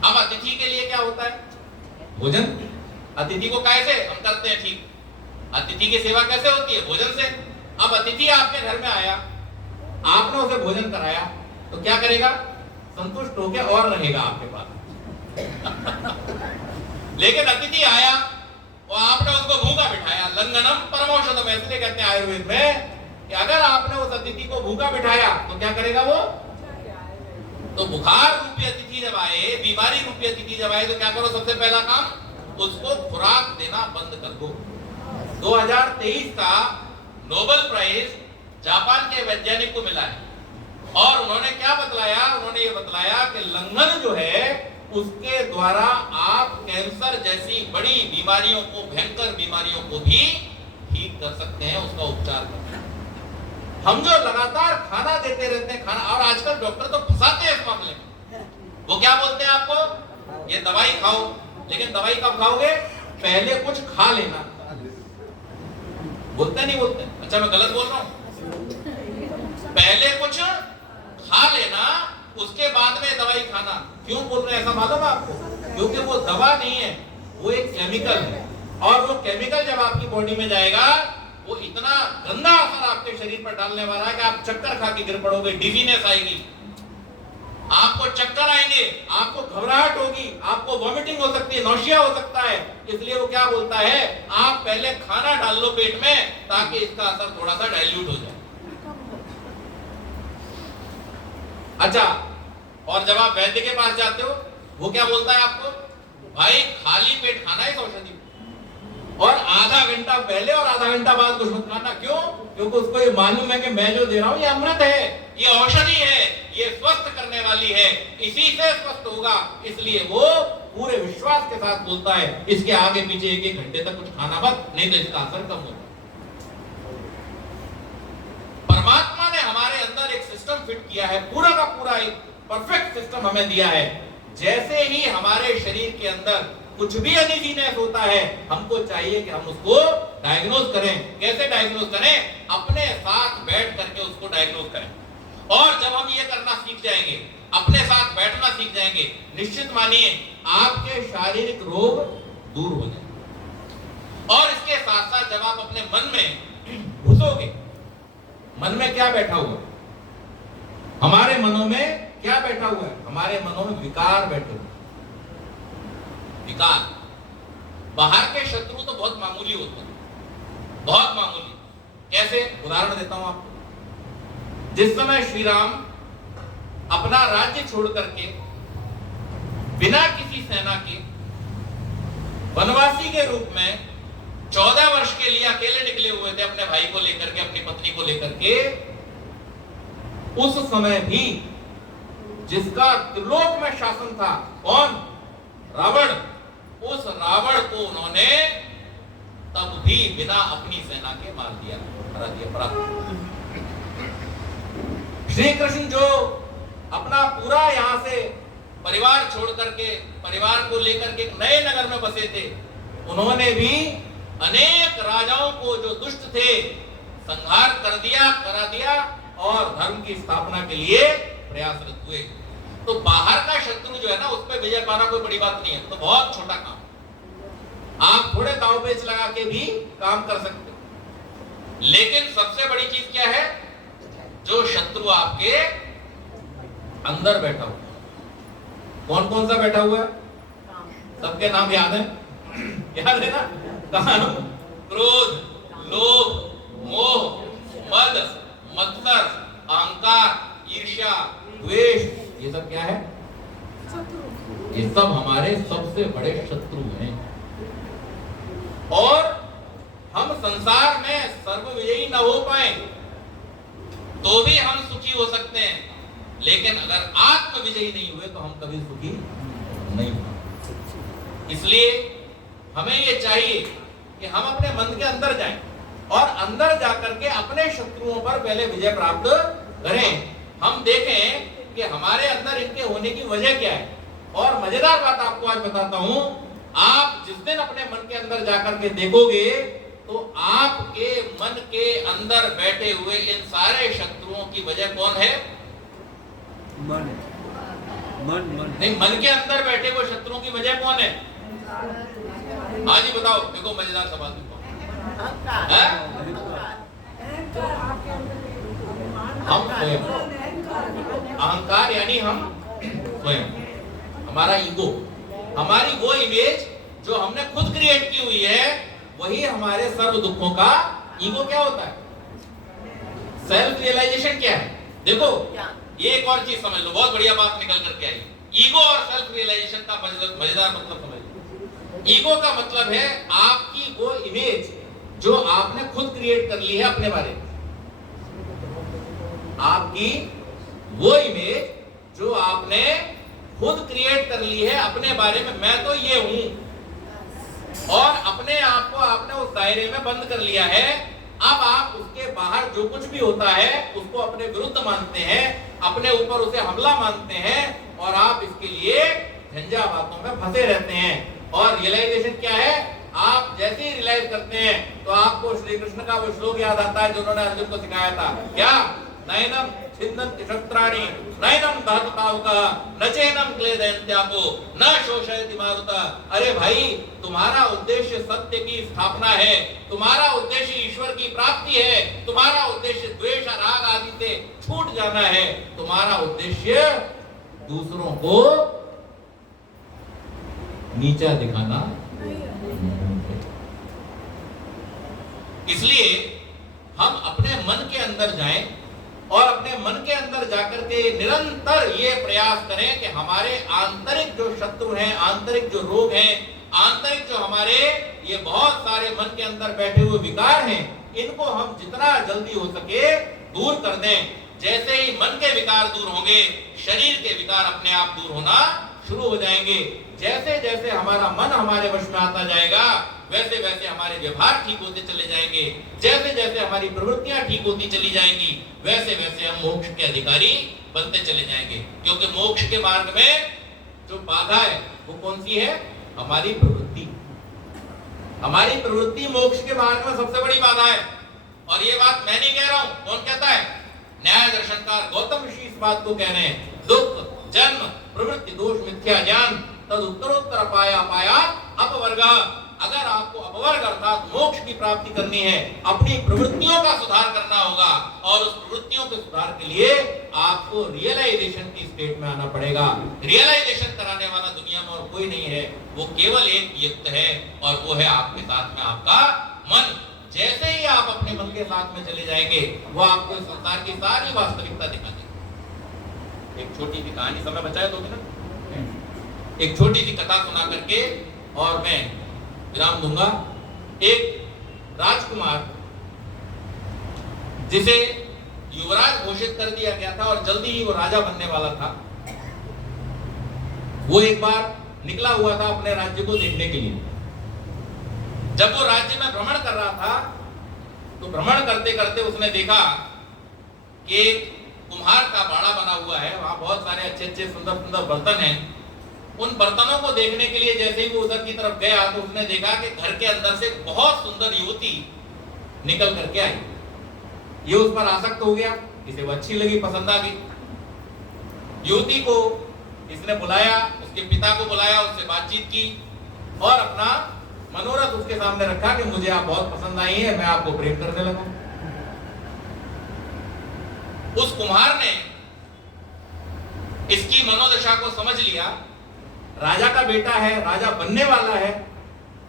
अब अतिथि के लिए क्या होता है? भोजन। अतिथि को कैसे हम करते हैं ठीक? अतिथि की सेवा कैसे होती है? भोजन से। अब अतिथि आपके घर में आया, आपने उसे भोजन कराया, तो क्या करेगा? संतुष्ट होकर और रहेगा आपके पास। लेकिन अतिथि आया और आपने उसको भूखा बिठाया, लंघनम परमौषधम, इसलिए कहते हैं आयुर्वेद में कि अगर आपने उस अतिथि को भूखा बिठाया तो क्या करेगा वो? तो बुखार रूपी अतिथि जब आए, बीमारी रूपी अतिथि जब आए, तो क्या करो? सबसे पहला काम, उसको खुराक देना बंद कर दो। 2023 का नोबेल प्राइज जापान के वैज्ञानिक को मिला है और उन्होंने क्या बतलाया? उन्होंने ये बतलाया कि लंघन जो है उसके द्वारा आप कैंसर जैसी बड़ी बीमारियों को, भयंकर बीमारियों को भी ठीक कर सकते हैं, उसका उपचार कर सकते हैं। हम जो लगातार खाना देते रहते हैं, खाना, और आजकल डॉक्टर तो फंसाते हैं इस मामले में। वो क्या बोलते हैं आपको? ये दवाई खाओ, लेकिन दवाई कब खाओगे? पहले कुछ खा लेना। बोलते नहीं बोलते? अच्छा मैं गलत बोल रहा हूं? पहले कुछ खा लेना, उसके बाद में दवाई खाना। क्यों बोल रहे हैं ऐसा मालूम है आपको? क्योंकि वो दवा नहीं है, वो एक केमिकल है, और वो केमिकल जब आपकी बॉडी में जाएगा वो इतना गंदा असर आपके शरीर पर डालने वाला है कि आप चक्कर खा के गिर पड़ोगे, डिजीनेस आएगी, आपको चक्कर आएंगे, आपको घबराहट होगी, आपको वॉमिटिंग हो सकती है, नौशिया हो सकता है। इसलिए वो क्या बोलता है? आप पहले खाना डाल लो पेट में ताकि इसका असर थोड़ा सा डाइल्यूट हो जाए। अच्छा, और जब आप वैद्य के पास जाते हो, वो क्या बोलता है आपको? भाई खाली पेट खाना है इस औषधि, और आधा घंटा पहले और आधा घंटा बाद कुछ मत खाना। क्यों? क्योंकि उसको ये मालूम है कि मैं जो दे रहा हूं ये अमृत है, ये औषधि है, ये स्वस्थ करने वाली है, इसी से स्वस्थ होगा। इसलिए वो पूरे विश्वास के साथ बोलता है इसके आगे पीछे एक एक घंटे तक कुछ खाना मत, नहीं तो इसका असर कम होगा। परमात्मा ने हमारे अंदर एक सिस्टम फिट किया है, पूरा का पूरा एक परफेक्ट सिस्टम हमें दिया है। जैसे ही हमारे शरीर के अंदर कुछ भी अनइजीनेस होता है, हमको चाहिए कि हम उसको डायग्नोज करें। कैसे डायग्नोज करें? अपने साथ बैठ करके उसको डायग्नोज करें। और जब हम ये करना सीख जाएंगे, अपने साथ बैठना सीख जाएंगे, निश्चित मानिए आपके शारीरिक रोग दूर हो जाएंगे। और इसके साथ साथ जब आप अपने मन में घुसोगे, मन में क्या बैठा हुआ? हमारे मनों में क्या बैठा हुआ है? हमारे मनों में विकार बैठे हुए। विकार, बाहर के शत्रु तो बहुत मामूली होते हैं, बहुत मामूली। कैसे? उदाहरण देता हूं आपको। जिस समय श्री राम अपना राज्य छोड़ करके बिना किसी सेना के वनवासी के रूप में 14 वर्ष के लिए अकेले निकले हुए थे, अपने भाई को लेकर के, अपनी पत्नी को लेकर के, उस समय भी जिसका त्रिलोक में शासन था, कौन? रावण। उस रावण को उन्होंने तब भी बिना अपनी सेना के मार दिया, हरा दिया, परास्त। श्री कृष्ण जो अपना पूरा यहां से परिवार छोड़ करके, परिवार को लेकर के नए नगर में बसे थे, उन्होंने भी अनेक राजाओं को जो दुष्ट थे संहार कर दिया, करा दिया, और धर्म की स्थापना के लिए प्रयासरत हुए। तो बाहर का शत्रु जो है ना, उस पर विजय पाना कोई बड़ी बात नहीं है, तो बहुत छोटा काम। आप थोड़े दांव पेच लगा के भी काम कर सकते हो। लेकिन सबसे बड़ी चीज क्या है? जो शत्रु आपके अंदर बैठा हुआ। कौन कौन सा बैठा हुआ है? सबके नाम याद है? याद है ना? काम, क्रोध, लोभ, मोह, मद, मत्सर, अहंकार, ईर्ष्या, द्वेष, ये सब क्या है? ये सब हमारे सबसे बड़े शत्रु हैं। और हम संसार में सर्वविजयी न हो पाए तो भी हम सुखी हो सकते हैं, लेकिन अगर आत्म विजयी नहीं हुए तो हम कभी सुखी नहीं हो। इसलिए हमें ये चाहिए कि हम अपने मन के अंदर जाएं और अंदर जाकर के अपने शत्रुओं पर पहले विजय प्राप्त करें। हम देखें कि हमारे अंदर इनके होने की वजह क्या है। और मजेदार बात आपको आज बताता हूं, आप जिस दिन अपने मन के अंदर जाकर के देखोगे तो आपके मन के अंदर बैठे हुए इन सारे शत्रुओं की वजह कौन है? मन मन मन नहीं, मन के अंदर बैठे हुए शत्रुओं की वजह कौन है? हाँ जी बताओ, देखो मजेदार सवाल देखो। हम स्वयं, अहंकार यानी हम स्वयं, हमारा ईगो, हमारी वो इमेज जो हमने खुद क्रिएट की हुई है, वही हमारे सर्व दुखों का ईगो क्या होता है? सेल्फ रियलाइजेशन क्या है? देखो ये एक और चीज समझ लो, बहुत बढ़िया बात निकल करके आई। ईगो और सेल्फ रियलाइजेशन का मजेदार मतलब समझ लो। ईगो का मतलब है आपकी वो इमेज जो आपने खुद क्रिएट कर ली है अपने बारे में, आपकी वो इमेज जो आपने खुद क्रिएट कर ली है अपने बारे में, मैं तो ये हूं, और अपने आप को आपने उस दायरे में बंद कर लिया है। अब आप उसके बाहर जो कुछ भी होता है उसको अपने विरुद्ध मानते हैं, अपने ऊपर उसे हमला मानते हैं, और आप इसके लिए झंझा बातों में फंसे रहते हैं। और रियलाइजेशन क्या है? आप जैसे ही रियलाइज करते हैं तो आपको श्री कृष्ण का वो श्लोक याद आता है जो उन्होंने अर्जुन को सिखाया था। क्या? नैनम छिन्नन्ति शस्त्राणि नैनम दहति पावकः न चैनम क्लेदयन्त्यापो न शोषयति मारुतः। अरे भाई, तुम्हारा उद्देश्य सत्य की स्थापना है, तुम्हारा उद्देश्य ईश्वर की प्राप्ति है, तुम्हारा उद्देश्य द्वेष राग आदि से छूट जाना है, तुम्हारा उद्देश्य दूसरों को नीचा दिखाना। इसलिए हम अपने मन के अंदर जाएं और अपने मन के अंदर जाकर के निरंतर ये प्रयास करें कि हमारे आंतरिक जो शत्रु हैं, आंतरिक जो रोग हैं, आंतरिक जो हमारे ये बहुत सारे मन के अंदर बैठे हुए विकार हैं, इनको हम जितना जल्दी हो सके दूर कर दें। जैसे ही मन के विकार दूर होंगे, शरीर के विकार अपने आप दूर होना शुरू हो जाएंगे। जैसे जैसे हमारा मन हमारे वश में आता जाएगा, वैसे वैसे हमारे व्यवहार ठीक होते चले जाएंगे। जैसे जैसे हमारी प्रवृत्तियां ठीक होती चली जाएंगी, वैसे वैसे हम मोक्ष के अधिकारी बनते चले जाएंगे। क्योंकि मोक्ष के मार्ग में जो बाधा है वो कौन सी है? हमारी प्रवृत्ति। हमारी प्रवृत्ति मोक्ष के मार्ग में सबसे बड़ी बाधा है। और ये बात मैं नहीं कह रहा हूं, कौन कहता है? न्याय दर्शनकार गौतम ऋषि इस बात को कह रहे हैं। दुख, जन्म, प्रवृत्ति, दोष, मिथ्या ज्ञान, तद उत्तरोत्तर पाया पाया अपवर्ग। अगर आपको अपवर्ग अर्थात मोक्ष की प्राप्ति करनी है, अपनी प्रवृत्तियों का सुधार करना होगा, और उस प्रवृत्तियों के सुधार के लिए आपको रियलाइजेशन की स्टेट में आना पड़ेगा। रियलाइजेशन कराने वाला दुनिया में और कोई नहीं है, वो केवल एक युक्त है, और वो है आपके साथ में आपका मन। जैसे ही आप अपने मन के साथ में चले जाएंगे, वो आपको इस संसार की सारी वास्तविकता दिखा देगी। एक छोटी सी कहानी, समय बचा है 2 मिनट, एक छोटी सी कथा सुना करके और मैं विराम दूंगा। एक राजकुमार जिसे युवराज घोषित कर दिया गया था और जल्दी ही वो राजा बनने वाला था, वो एक बार निकला हुआ था अपने राज्य को देखने के लिए। जब वो राज्य में भ्रमण कर रहा था तो भ्रमण करते करते उसने देखा कि एक कुम्हार का बाड़ा बना हुआ है, वहां बहुत सारे अच्छे अच्छे सुंदर सुंदर बर्तन हैं। उन बर्तनों को देखने के लिए जैसे ही वो उधर की तरफ गया तो उसने देखा कि घर के अंदर से बहुत सुंदर युवती निकल करके आई। ये उस पर आसक्त हो गया, इसे वो अच्छी लगी, पसंद आ गई। युवती को इसने बुलाया, उसके पिता को बुलाया, उससे बातचीत की और अपना मनोरथ उसके सामने रखा कि मुझे आप बहुत पसंद आई है, मैं आपको प्रेम करने लगा। उस कुम्हार ने इसकी मनोदशा को समझ लिया। राजा का बेटा है, राजा बनने वाला है,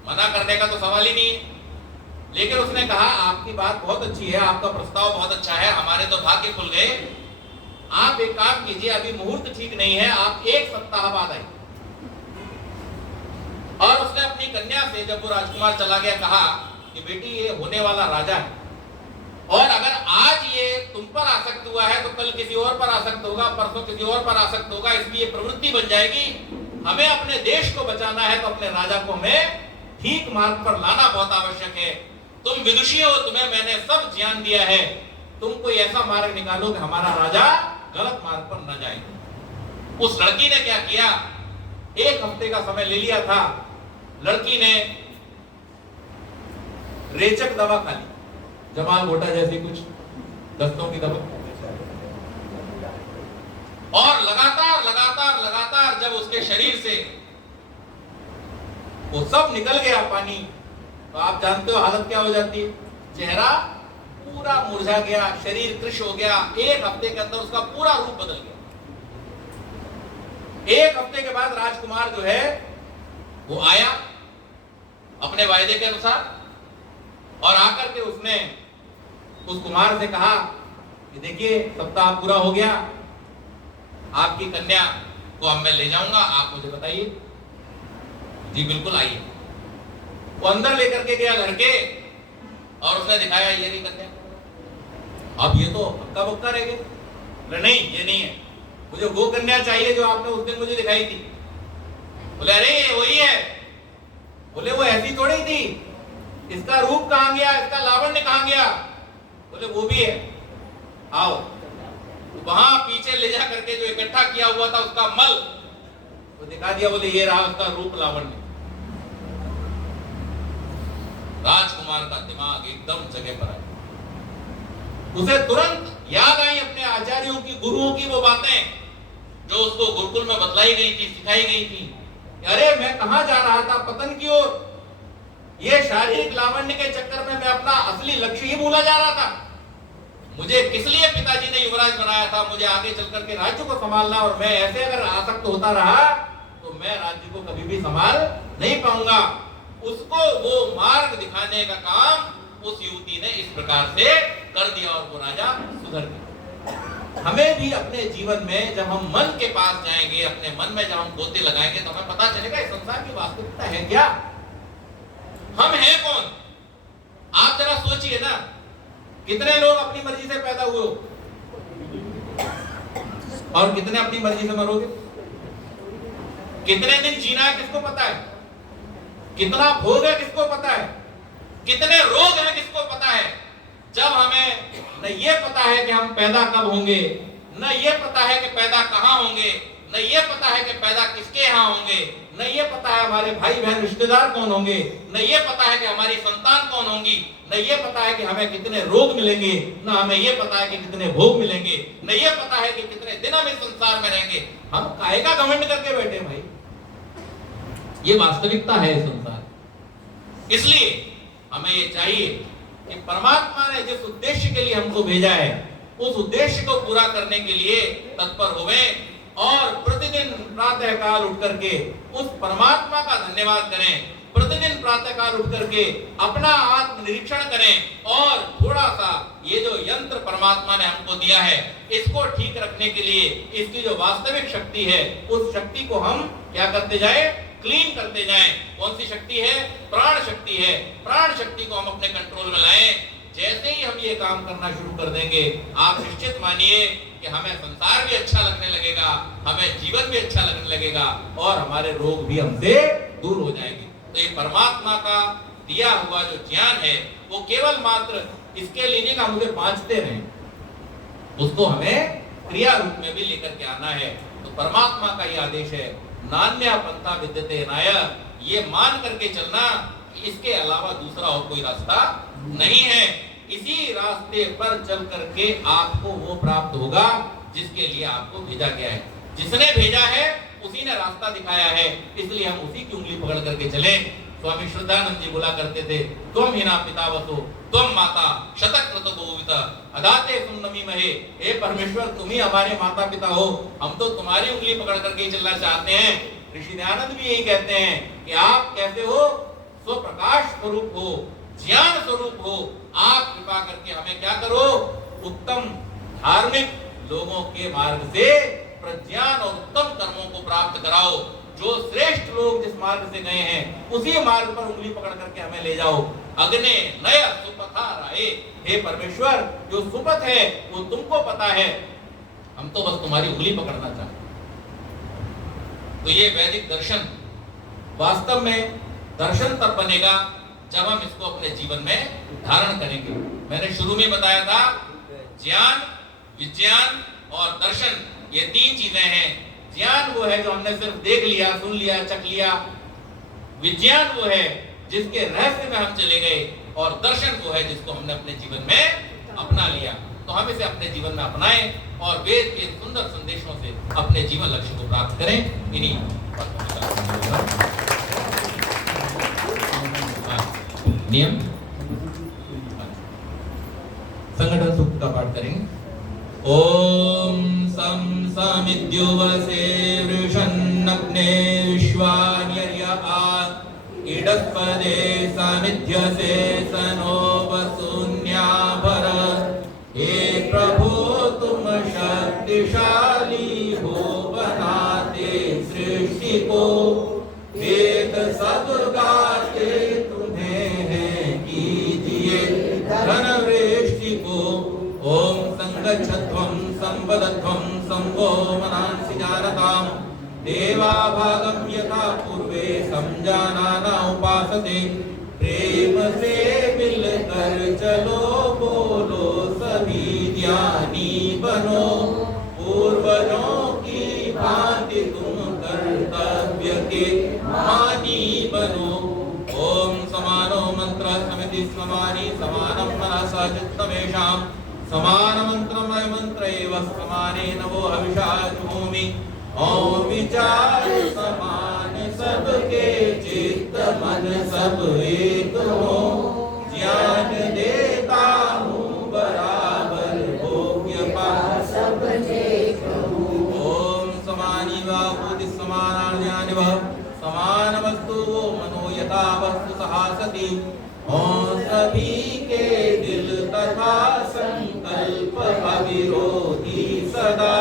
मना करने का तो सवाल ही नहीं है। लेकिन उसने कहा आपकी बात बहुत अच्छी है, आपका प्रस्ताव बहुत अच्छा है, हमारे तो भाग्य खुल गए। आप एक काम कीजिए, अभी मुहूर्त ठीक नहीं है, आप 1 सप्ताह बाद आइए। और उसने अपनी कन्या से, जब वो राजकुमार चला गया, कहा कि बेटी ये होने वाला राजा है, और अगर आज ये तुम पर आसक्त हुआ है तो कल किसी और पर आसक्त होगा, परसों किसी और पर आसक्त होगा, इसलिए प्रवृत्ति बन जाएगी हमें अपने देश को बचाना है तो अपने राजा को हमें ठीक मार्ग पर लाना बहुत आवश्यक है। तुम विदुषी हो, तुम्हें मैंने सब ज्ञान दिया है, तुम कोई ऐसा मार्ग निकालो कि हमारा राजा गलत मार्ग पर न जाए। उस लड़की ने क्या किया, 1 हफ्ते का समय ले लिया था। लड़की ने रेचक दवा खा ली, जमाल घोटा जैसी कुछ दस्तों की दवा, और लगातार लगातार लगातार जब उसके शरीर से वो सब निकल गया पानी, तो आप जानते हो हालत क्या हो जाती है, चेहरा पूरा मुरझा गया, शरीर कृश हो गया। 1 हफ्ते के अंदर उसका पूरा रूप बदल गया। 1 हफ्ते के बाद राजकुमार जो है वो आया अपने वायदे के अनुसार, और आकर के उसने उस कुमार से कहा कि देखिए सप्ताह पूरा हो गया, आपकी कन्या को अब मैं ले जाऊंगा, आप मुझे बताइए। जी बिल्कुल आइए। वो अंदर लेकर के गया घर के, और उसने दिखाया ये नहीं कन्या। अब ये तो हक्का बक्का रह गया, नहीं ये नहीं है, मुझे वो कन्या चाहिए जो आपने उस दिन मुझे दिखाई थी। बोले अरे ये वही है। बोले वो ऐसी थोड़ी थी, इसका रूप कहां गया, इसका लावण्य कहां गया। बोले वो भी है, आओ। तो वहां पीछे ले जा करके जो इकट्ठा किया हुआ था उसका मल वो दिखा दिया। बोले ये रहा उसका रूप लावण्य। राजकुमार का दिमाग एकदम जगह पर आया। उसे तुरंत याद आई अपने आचार्यों की, गुरुओं की वो बातें जो उसको गुरुकुल में बतलाई गई थी, सिखाई गई थी। अरे मैं कहां जा रहा था, पतन की ओर। ये शारीरिक लावण्य के चक्कर में मैं अपना असली लक्ष्य ही भूला जा रहा था। मुझे किस लिए पिताजी ने युवराज बनाया था, मुझे आगे चलकर के राज्य को संभालना, और मैं ऐसे अगर आसक्त होता रहा तो मैं राज्य को कभी भी संभाल नहीं पाऊंगा। उसको वो मार्ग दिखाने का काम उस युवती ने इस प्रकार से कर दिया, और वो राजा सुधर गया। हमें भी अपने जीवन में जब हम मन के पास जाएंगे, अपने मन में जब हम गोते लगाएंगे, तो हमें पता चलेगा इस संसार की वास्तविकता है क्या, हम हैं कौन। आप जरा सोचिए ना, कितने लोग अपनी मर्जी से पैदा हुए और कितने अपनी मर्जी से मरोगे। कितने दिन जीना है किसको पता है, कितना भोग है किसको पता है, कितने रोग हैं किसको पता है। जब हमें न ये पता है कि हम पैदा कब होंगे, न ये पता है कि पैदा कहां होंगे, न ये पता है कि पैदा किसके यहां होंगे, न ये पता है हमारे भाई बहन रिश्तेदार कौन होंगे, न ये पता है कि हमारी संतान कौन होंगी, न ये पता है कि हमें कितने रोग मिलेंगे, न हमें ये पता है कि कितने भोग मिलेंगे, न ये पता है कि कितने दिन हम इस संसार में रहेंगे। हम काहे का घमंड करके बैठे भाई, ये वास्तविकता है संसार। इसलिए हमें ये चाहिए कि परमात्मा ने जिस उद्देश्य के लिए हमको भेजा है, उस उद्देश्य को पूरा करने के लिए तत्पर होवे, और प्रतिदिन प्रातः काल उठ करके उस परमात्मा का धन्यवाद करें। प्रतिदिन प्रातः काल उठ करके अपना आत्म निरीक्षण करें, और थोड़ा सा ये जो यंत्र परमात्मा ने हमको दिया है, इसको ठीक रखने के लिए इसकी जो वास्तविक शक्ति है, उस शक्ति को हम क्या करते जाए, क्लीन करते जाएं। कौन सी शक्ति है, प्राण शक्ति है। प्राण शक्ति को हम अपने कंट्रोल में लाएं। जैसे ही हम ये काम करना शुरू कर देंगे, आप निश्चित मानिए कि हमें संसार भी अच्छा लगने लगेगा, हमें जीवन भी अच्छा लगने लगेगा, और हमारे रोग भी हमसे दूर हो जाएंगे। तो ये परमात्मा का दिया हुआ जो ज्ञान है, वो केवल मात्र इसके लिए हम उसे बांचते रहें, उसको हमें क्रिया रूप में भी लेकर के आना है। तो परमात्मा का ये आदेश है, नान्या पंथा विद्यते नाय, ये मान करके चलना, इसके अलावा दूसरा और कोई रास्ता नहीं है। इसी रास्ते पर चल करके आपको वो प्राप्त होगा जिसके लिए आपको भेजा गया है। जिसने भेजा है उसी ने रास्ता दिखाया है, इसलिए हम उसी की उंगली पकड़ करके चले। स्वामी श्रद्धानंद जी बोला करते थे, तुम हिना पिता वसो, तुम माता शतक्रत गोविता अदाते सुन्नमी महे। हे परमेश्वर, तुम ही हमारे माता पिता हो, हम तो तुम्हारी उंगली पकड़ करके चलना चाहते हैं। ऋषि दयानंद भी यही कहते हैं कि आप कैसे हो, स्वप्रकाश स्वरूप हो, ज्ञान स्वरूप हो, आप कृपा करके हमें क्या करो, उत्तम धार्मिक लोगों के मार्ग से प्रज्ञान और उत्तम कर्मों को प्राप्त कराओ। जो श्रेष्ठ लोग जिस मार्ग से गए हैं, उसी मार्ग पर उंगली पकड़ करके हमें ले जाओ। अग्ने नया सुपथा राहे, हे परमेश्वर, जो सुपथ है वो तुमको पता है, हम तो बस तुम्हारी उंगली पकड़ना चाहते। तो ये वैदिक दर्शन वास्तव में दर्शन तब बनेगा जब हम इसको अपने जीवन में धारण करेंगे। मैंने शुरू में बताया था ज्ञान, विज्ञान और दर्शन, ये तीन चीजें हैं। ज्ञान वो है जो हमने सिर्फ देख लिया, सुन लिया, चख लिया। विज्ञान वो है जिसके रहस्य में हम चले गए, और दर्शन वो है जिसको हमने अपने जीवन में अपना लिया। तो हम इसे अपने जीवन में अपनाएं और वेद के सुंदर संदेशों से अपने जीवन लक्ष्य को प्राप्त करें। इन्हीं बातों के साथ नियम संगठन सूक्त का पाठ करेंगे। ओम सम समिद्युवसे वृषन्नग्ने विश्वान्यर्यः इडस्पदे सानिध्यसे सनो वसून्याभर। हे प्रभो तुम शक्तिशाली हो, बनाते सृष्टि को, वेद सब गाते तुम्हें हैं, कीजिए धन वृष्टि को। ओम संगच्छध्वं संवदध्वं संभो मनांसि जानताम्, देवा भागम यथा पूर्वे समजानाना उपासते। प्रेम से मिलकर चलो, बोलो सभी ज्ञानी बनो, पूर्वजों की भांति तुम कर्तव्य के मानी बनो। ओम समानो मंत्र समिति समानी समानम मनसा चित्तमेषाम्, समान मंत्रमय मंत्र एव समानेन वो हविषा जुहोमि। ओम विचार समान सबके चित्त मन सब एक हो, ज्ञान देता हूँ बराबर भोग्य पास सब एक हूँ। ओम समानी वा भूति समाना ज्ञान वा समान वस्तु वो मनो यथा वस्तु सहासति। ओम सभी के दिल तथा संकल्प अविरोधी सदा,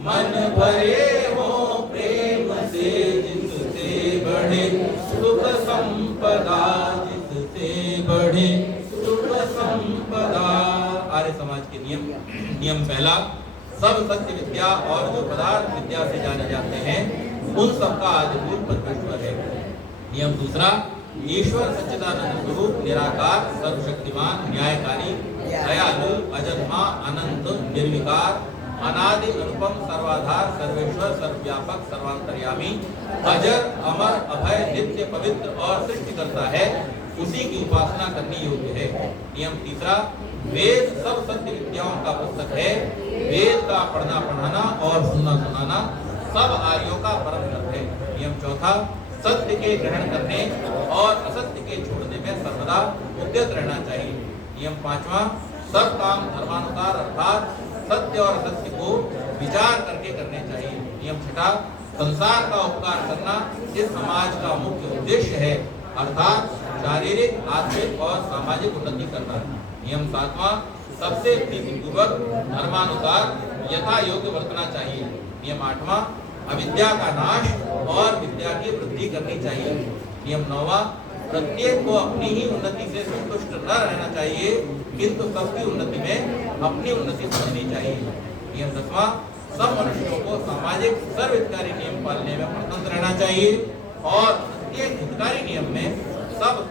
मन भरे हो प्रेम से जिससे बढ़े सुख संपदा, जिससे बढ़े सुख संपदा। आर्य समाज के नियम पहला, सब सत्य विद्या और जो पदार्थ विद्या से जाने जाते हैं उन सबका आदिमूल परमेश्वर है। नियम दूसरा, ईश्वर सच्चिदानंद स्वरूप निराकार सर्वशक्तिमान न्यायकारी दयालु अजन्मा अनंत निर्विकार अनादि अनुपम सर्वाधार सर्वेश्वर सर्वव्यापक सर्वांतर्यामी अजर अमर अभय नित्य पवित्र और सृष्टि करता है, उसी की उपासना करनी योग्य है। नियम तीसरा, वेद सब सत्य विद्याओं का पुस्तक है। वेद का पढ़ना पढ़ाना और सुनना सुनाना सब आर्यों का परम धर्म है। नियम चौथा, सत्य के ग्रहण करने और असत्य के छोड़ने में सर्वदा उद्यत रहना चाहिए। नियम पांचवा, सब काम धर्मानुसार अर्थात सत्य और असत्य को विचार करके करने चाहिए। नियम छठा, संसार का उपकार करना इस समाज का मुख्य उद्देश्य है, अर्थात शारीरिक आर्थिक और सामाजिक उन्नति करना। नियम सातवां, सबसे प्रीतिपूर्वक धर्मानुसार यथा योग्य बरतना चाहिए। नियम आठवां, अविद्या का नाश और विद्या की वृद्धि करनी चाहिए। नियम नौवां, प्रत्येक को अपनी ही उन्नति से संतुष्ट न रहना चाहिए, किंतु सबकी उन्नति में अपनी उन्नति समझनी चाहिए। नियम दसवां, सब मनुष्यों को सामाजिक सर्वहितकारी नियम पालने में प्रतंत्र रहना चाहिए और प्रत्येक हितकारी नियम में सब